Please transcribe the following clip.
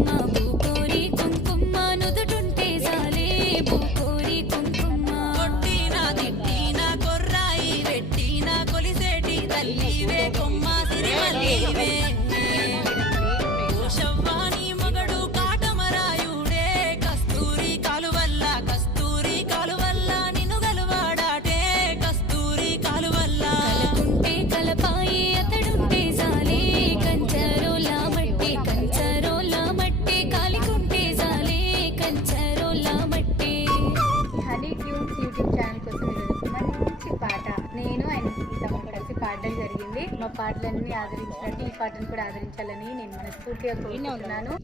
కుంకుమ భూకోరి కుంకుమ నుదుటుంటే జాలే భూకోరి కుంకుమ కొట్టినా తిట్టినా కొర్రాయి పెట్టినా కొలిసేటి తల్లివే కొమ్మ సిరిమల్లివే శవ్వాని మగడు కాటమరాయుడే కస్తూరి కాలువల్ల నిన్ను గలువాడాటే కస్తూరి కాలువల్ల కలకుంటే కలపాయి అతడుంటే జాలే కంచరోలా మట్టే కాలికుంటే జాలే కంచరోలా మట్టే. హనీ ట్యూన్స్ యూట్యూబ్ ఛానల్ కోసం ఈరోజు మంచి పాట నేను అండ్ తమ్ముడు కలిసి పాడడం జరిగింది. మా పాటలన్నీ ఆదరించినట్టు ఈ పాటను కూడా ఆదరించాలని నేను మనస్ఫూర్తిగా కోరుకుంటున్నాను.